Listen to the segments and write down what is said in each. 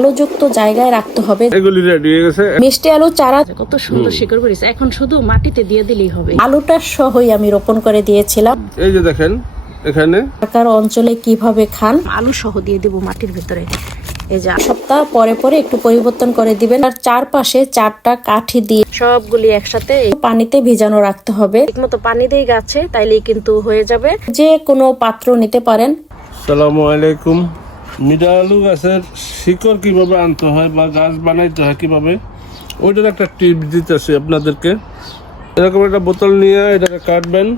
আলোযুক্ত জায়গায় রাখতে হবে। এগুলি রেডি হয়ে গেছে। মিষ্টি আলু চারা। কত সুন্দর শিকড় করেছে। এখন শুধু মাটিতে দিয়ে দিলেই হবে। আলুটা সহই আমি রোপণ করে দিয়েছিলাম। এই যে দেখেন এখানে। ঢাকার অঞ্চলে কীভাবে খান? আলু সহ দিয়ে দেবো মাটির ভিতরে। এই যে সপ্তাহ পরে পরে একটু পরিবর্তন করে দিবেন। আর চারপাশে চারটা কাঠি দিয়ে সবগুলি একসাথে পানিতে ভিজানো রাখতে হবে। ঠিক মতো পানি দিয়ে গাছে তাইলেই কিন্তু হয়ে যাবে। যে কোনো পাত্র নিতে পারেন। সালামু আলাইকুম। মিডা আলু গাছের শিকড় কীভাবে আনতে হয় বা গাছ বানাইতে হয় কীভাবে ওইটার একটা টিপ দিতেছি আপনাদেরকে। এরকম একটা বোতল নিয়ে এটাকে কাটবেন।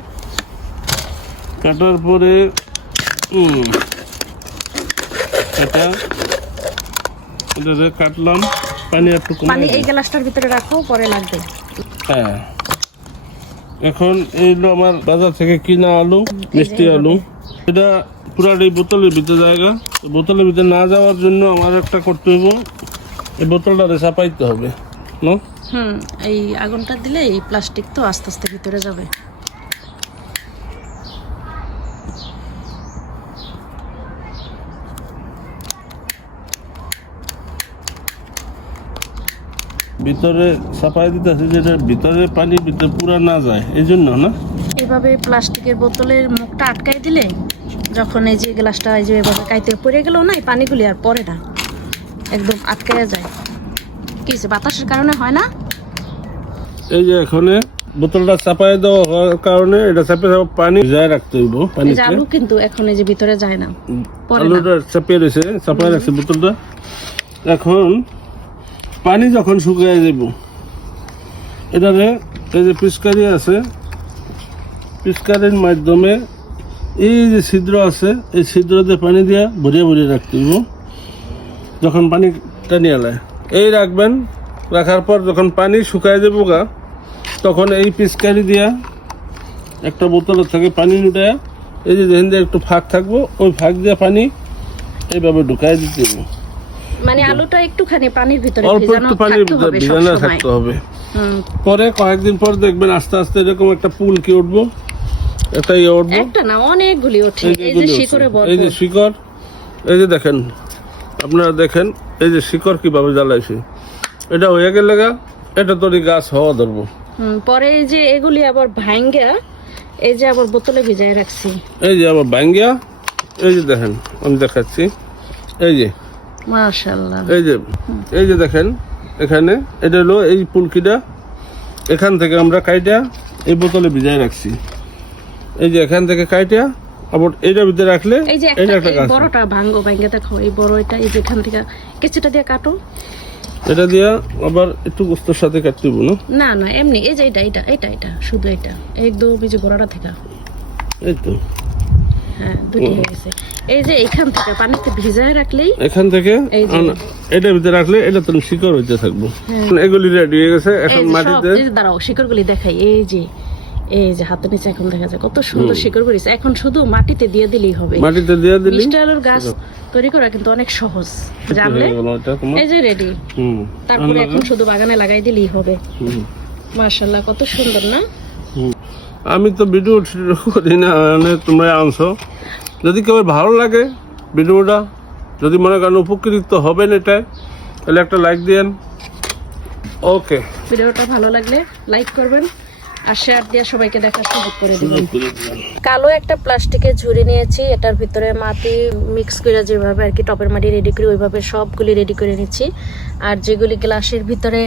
কাটার পরে এটা এটাকে কাটলাম। পানি একটু কমে পানি এই গ্লাসটার ভিতরে রাখো পরে লাগবে। হ্যাঁ। এখন এই আমার বাজার থেকে কিনা আলু মিষ্টি আলু। এটা পুরাটাই বোতলের ভিতরে জায়গা। বোতলের ভিতরে না যাওয়ার জন্য আমার একটা করতে হইব। এই বোতলটা চাপাইতে হবে ন? হুম এই আগুনটা দিলে এই প্লাস্টিক তো আস্তে আস্তে ভিতরে যাবে। ভিতরে চাপাই দিতেছে যেটা ভিতরে পানি ভিতরে পুরা না যায় এই জন্য না? এভাবে প্লাস্টিকের বোতলের মুখটা আটকাই দিলে যখন এই যে গ্লাসটা এই যে এভাবে কাইতে পড়ে গেল না এই পানিগুলি আর পড়ে না। একদম আটকায়া যায়। কি বাতাসের কারণে হয় না? এই যে এখানে বোতলটা চাপাই দেওয়া হওয়ার কারণে এটা চাপে পানি যায় রাখতে হইব যে আলু কিন্তু এখন এই যে ভিতরে যায় না আলুটা চাপিয়ে রয়েছে চাপাই রাখছে বোতলটা। এখন পানি যখন শুকিয়ে যাব এটারে এই যে পিচকারি আছে পিচকারির মাধ্যমে এই যে ছিদ্র আছে এই ছিদ্রতে পানি দিয়া ভরিয়ে ভরিয়ে রাখতে হইব। যখন পানি টানিয়ে লায় এই রাখবেন রাখার পর যখন পানি শুকায় যাব গা তখন এই পিচকারি দিয়া একটা বোতলের থেকে পানি উঠায় এই যে যেখান দিয়ে একটু ফাঁক থাকব ওই ফাঁক দিয়ে পানি এইভাবে ঢুকাই দিতে হবে মানে আলুটা একটুখানি পানির ভিতরে অল্প একটু পানির ভিজানো থাকতে হবে। পরে কয়েকদিন পর দেখবেন আস্তে আস্তে এরকম একটা পুল কি উঠবো। একটা ইয়ে উঠবো? একটা না অনেকগুলি ওঠে। এই যে শিকড়ে হচ্ছে। এই যে শিকড় এই যে দেখেন আপনারা দেখেন এই যে শিকড় কীভাবে জ্বালাইছে। এটা হয়ে গেলে এটা তোরই গাছ হওয়া ধরবো। পরে এই যে এগুলি আবার ভাঙ্গা এই যে আবার বোতলে ভিজায় রাখছি। এই যে আবার ব্যাঙ্গিয়া এই যে দেখেন আমি দেখাচ্ছি। এই যে মাশাল্লাহ এই যে এই যে দেখেন এখানে এটা হলো এই পুলকিটা। এখান থেকে আমরা কাইটা এই বোতলে ভিজাই রাখছি। এই যে এখান থেকে কাইটা আবার এইটার ভিতরে রাখলে এই যে একটা বড়টা ভাঙ্গো ভাঙ্গে দেখো এই বড় এটা এই যে এখান থেকে কেঁচুটা দিয়ে কাটো এটা দিয়া আবার একটু গোস্তর সাথে কাটতে হইব না না না এমনি এই যে এটা এটা এটা এটা শুধু এটা একদম এই যে বড়টা থেকে এই তো হ্যাঁ দুটি হয়ে গেছে এই যে এখান থেকে পানিতে ভিজায় রাখলেই এখান থেকে এই এটার ভিতরে রাখলে এটা তো শিকড় হইতে থাকব হ্যাঁ। এগুলি রেডি হয়ে গেছে এখন যে সব মাটিতে দাঁড়াও শিকড়গুলি দেখাই এই যে এই যে হাতের নিচে এখন দেখা যায় কত সুন্দর শিকড় এখন শুধু মাটিতে দিয়ে দিলেই হবে। মাটিতে দিয়ে দিলি? মিষ্টি আলুর গাছ তৈরি করা কিন্তু অনেক সহজ। জানলে? এটা এই যে রেডি তারপরে এখন শুধু বাগানে লাগাই দিলেই হবে। হুম। মাশাল্লাহ কত সুন্দর না? আমি তো ভিডিও করি না মানে তোমরা আনছো। যদি কেউ ভালো লাগে ভিডিওটা যদি মনে করেন উপকৃত হবেন এটাই তাহলে একটা লাইক দিয়েন। ওকে ভিডিওটা ভালো লাগলে লাইক করবেন। আর শেয়ার দিয়ে সবাইকে দেখার সুযোগ করে দিবেন কালো একটা প্লাস্টিকের ঝুড়ি নিয়েছি এটার ভিতরে মাটি মিক্স করে যেভাবে আর কি টপের মাটি রেডি করি ওইভাবে সবগুলি রেডি করে নিচ্ছি। আর যেগুলি গ্লাসের ভিতরে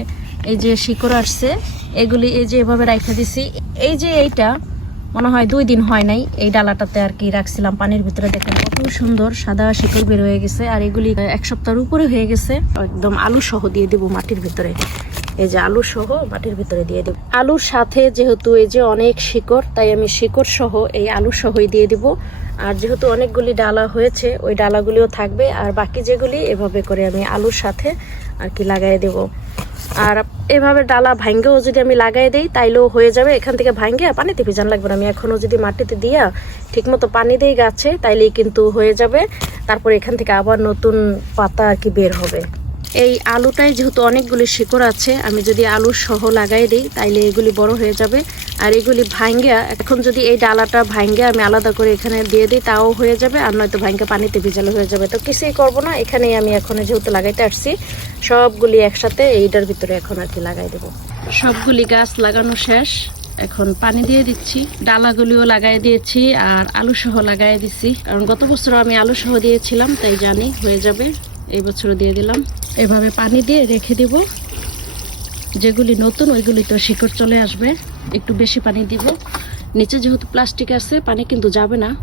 এই যে শিকড় আসছে এগুলি এই যে এভাবে রাখা দিছি। এই যে এইটা মনে হয় দুই দিন হয় নাই এই ডালাটাতে আর কি রাখছিলাম পানির ভিতরে। দেখেন কত সুন্দর সাদা শিকড় বের হয়ে গেছে আর এগুলি এক সপ্তাহের উপরে হয়ে গেছে। একদম আলু সহ দিয়ে দেবো মাটির ভিতরে। এই যে আলু সহ মাটির ভিতরে দিয়ে দেবো। আলুর সাথে যেহেতু এই যে অনেক শিকড়, তাই আমি শিকড় সহ এই আলু সহই দিয়ে দিব। আর যেহেতু অনেকগুলি ডালা হয়েছে, ওই ডালাগুলিও থাকবে। আর বাকি যেগুলি, এভাবে করে আমি আলুর সাথে আর কি লাগাই দেব। আর এভাবে ডালা ভাঙ্গেও যদি আমি লাগাই দেই, তাইলেও হয়ে যাবে। এখান থেকে ভাঙ্গে পানিতে ভিজান লাগবে না। আমি এখনও যদি মাটিতে দিয়া ঠিকমতো পানি দেই গাছে, তাইলেই কিন্তু হয়ে যাবে। তারপর এখান থেকে আবার নতুন পাতা আর কি বের হবে। এই আলুটায় যেহেতু অনেকগুলি শিকড় আছে, আমি যদি আলু সহ লাগাই দিই, তাইলে এগুলি বড় হয়ে যাবে। আর এগুলি ভাঙ্গা এখন যদি এই ডালাটা ভাঙ্গে আমি আলাদা করে এখানে দিয়ে দিই, তাও হয়ে যাবে, আর নয়তো ভাঙ্গা পানিতে ভিজালে হয়ে যাবে। তো কিছুই করব না, এখানেই আমি এখন যেহেতু লাগাইতে আসছি, সবগুলি একসাথে এইটার ভিতরে এখন আর কি লাগাই দেবো। সবগুলি গাছ লাগানো শেষ, এখন পানি দিয়ে দিচ্ছি, ডালাগুলিও লাগাই দিয়েছি, আর আলু সহ লাগাই দিচ্ছি কারণ গত বছর আমি আলু সহ দিয়েছিলাম, তাই জানি হয়ে যাবে। এই বছর দিয়ে দিলাম। এভাবে পানি দিয়ে রেখে দিব। যেগুলি নতুন, ওইগুলি তো শিকড় চলে আসবে। একটু বেশি পানি দিব। নিচে যেহেতু প্লাস্টিক আছে, পানি কিন্তু যাবে না।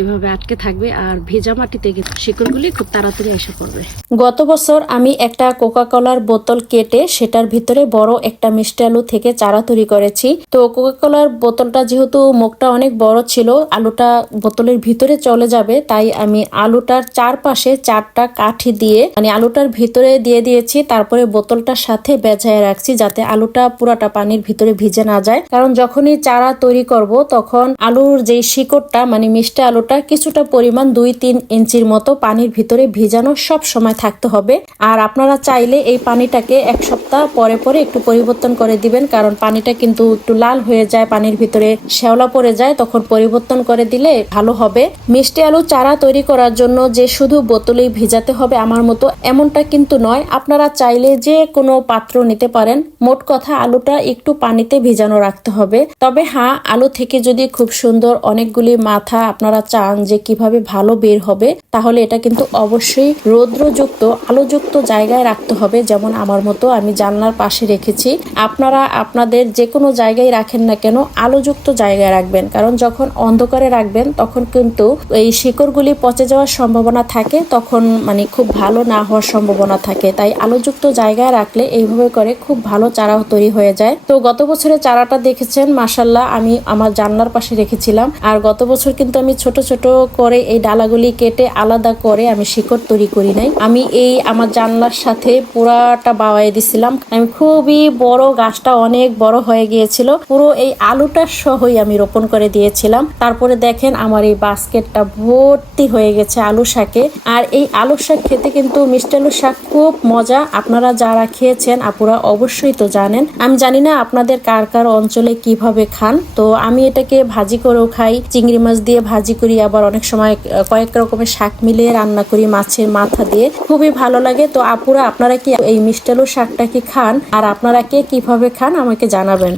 এভাবে আটকে থাকবে আর ভেজা মাটিতে শিকড়গুলি খুব তাড়াতাড়ি এসে পড়বে। গত বছর আমি একটা কোকা কোলার বোতল কেটে সেটার ভিতরে বড় একটা মিষ্টি আলু থেকে চারা তৈরি করেছি। তো কোকা কোলার বোতলটা যেহেতু মুখটা অনেক বড় ছিল, আলুটা বোতলের ভিতরে চলে যাবে, তাই আমি আলুটার চারপাশে চারটা কাঠি দিয়ে মানে আলুটার ভিতরে দিয়ে দিয়েছি, তারপরে বোতলটার সাথে বেজায় রাখছি যাতে আলুটা পুরাটা পানির ভিতরে ভিজে না যায়। কারণ যখনই চারা তৈরি করব, তখন আলুর যে শিকড়টা মানে মিষ্টি আলুটা কিছুটা পরিমাণ দুই তিন ইঞ্চির মতো পানির ভিতরে ভিজানো সব সময় থাকতে হবে। আর আপনারা চাইলে এই পানিটাকে এক সপ্তাহ পরে পরে একটু পরিবর্তন করে দিবেন, কারণ পানিটা কিন্তু একটু লাল হয়ে যায়, পানির ভিতরে শ্যাওলা পড়ে যায়, তখন পরিবর্তন করে দিলে ভালো হবে। মিষ্টি আলু চারা তৈরি করার জন্য যে শুধু বোতলেই ভিজাতে হবে আমার মতো এমনটা কিন্তু নয়। আপনারা চাইলে যে কোনো পাত্র নিতে পারেন। মোট কথা আলুটা একটু পানিতে ভিজানো রাখতে হবে। তবে হ্যাঁ আলু থেকে যদি খুব সুন্দর অনেকগুলি মাথা আপনারা চান যে কীভাবে ভালো বের হবে, তাহলে এটা কিন্তু অবশ্যই রৌদ্রযুক্ত, আলোযুক্ত জায়গায় রাখতে হবে। যেমন আমার মতো আমি জানলার পাশে রেখেছি। আপনারা আপনাদের যে কোনো জায়গায় রাখেন না কেন, আলোযুক্ত জায়গায় রাখবেন। কারণ যখন অন্ধকারে রাখবেন, তখন কিন্তু এই শিকড়গুলি পচে যাওয়ার সম্ভাবনা থাকে। তখন মানে খুব ভালো না হওয়ার সম্ভাবনা থাকে। তাই আলোযুক্ত জায়গায় রাখলে এইভাবে করে খুব ভালো চারা তৈরি হয়ে যায়। তো গত বছরে চারাটা দেখেছেন মাসাল্লাহ আমি আমার জানলার পাশে রেখেছিলাম। আর গত বছর কিন্তু আমি ছোট ছোট করে এই ডালাগুলি কেটে আলাদা করে আমি শিকড় তৈরি করি নাই। আমি এই আমার জানলার সাথে পুরাটা বাওয়াই দিছিলাম। আমি খুবই বড় গাছটা অনেক বড় হয়ে গিয়েছিল। পুরো এই আলুটা সহই আমি রোপণ করে দিয়েছিলাম। তারপরে দেখেন আমার এই বাস্কেটটা ভর্তি হয়ে গেছে আলু শাকে। আর এই আলু শাক খেতে কিন্তু মিষ্টি আলু শাক খুব মজা। আপনারা যারা খেয়েছেন আপুরা অবশ্যই তো জানেন। আমি জানি না আপনাদের কার কার অঞ্চলে কীভাবে খান। তো আমি এটাকে ভাজি করেও খাই, চিংড়ি মাছ দিয়ে ভাজি করি। আবার অনেক সময় কয়েক রকমের শাক মিলিয়ে রান্না করি মাছের মাথা দিয়ে। খুবই ভালো লাগে। তো আপুরা, আপনারা কি এই মিষ্টালু শাকটা কি খান? আর আপনারা কে কীভাবে খান, আমাকে জানাবেন।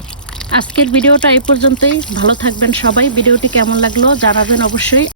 আজকের ভিডিওটা এই পর্যন্তই। ভালো থাকবেন সবাই। ভিডিওটি কেমন লাগল জানাবেন অবশ্যই।